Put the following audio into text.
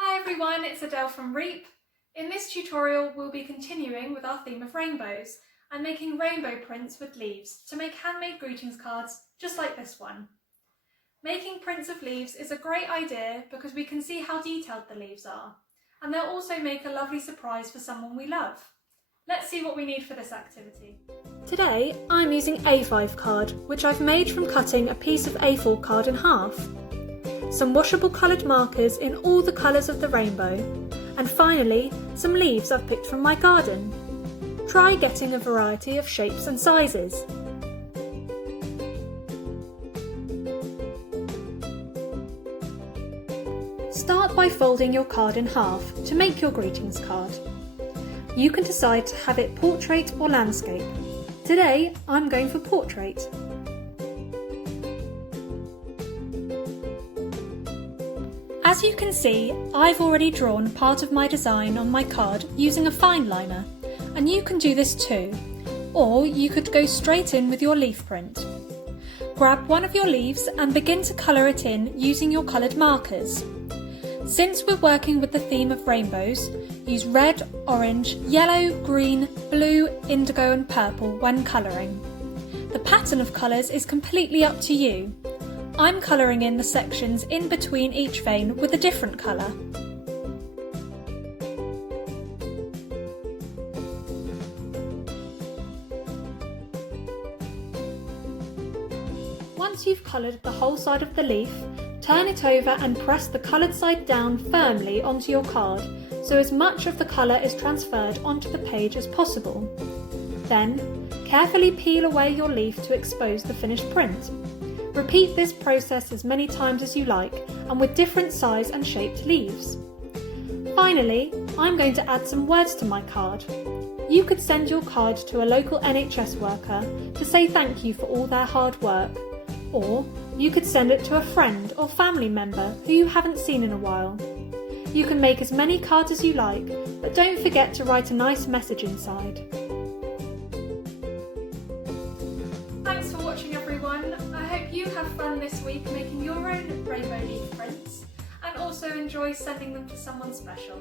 Hi everyone, it's Adele from REEP. In this tutorial we'll be continuing with our theme of rainbows and making rainbow prints with leaves to make handmade greetings cards just like this one. Making prints of leaves is a great idea because we can see how detailed the leaves are, and they'll also make a lovely surprise for someone we love. Let's see what we need for this activity. Today I'm using A5 card, which I've made from cutting a piece of A4 card in half. Some washable coloured markers in all the colours of the rainbow, and finally some leaves I've picked from my garden. Try getting a variety of shapes and sizes. Start by folding your card in half to make your greetings card. You can decide to have it portrait or landscape. Today I'm going for portrait. As you can see, I've already drawn part of my design on my card using a fine liner, and you can do this too, or you could go straight in with your leaf print. Grab one of your leaves and begin to colour it in using your coloured markers. Since we're working with the theme of rainbows, use red, orange, yellow, green, blue, indigo and purple when colouring. The pattern of colours is completely up to you. I'm colouring in the sections in between each vein with a different colour. Once you've coloured the whole side of the leaf, turn it over and press the coloured side down firmly onto your card so as much of the colour is transferred onto the page as possible. Then, carefully peel away your leaf to expose the finished print. Repeat this process as many times as you like and with different size and shaped leaves. Finally, I'm going to add some words to my card. You could send your card to a local NHS worker to say thank you for all their hard work, or you could send it to a friend or family member who you haven't seen in a while. You can make as many cards as you like, but don't forget to write a nice message inside. Thanks for watching everyone. I hope you have fun this week making your own rainbow leaf prints and also enjoy sending them to someone special.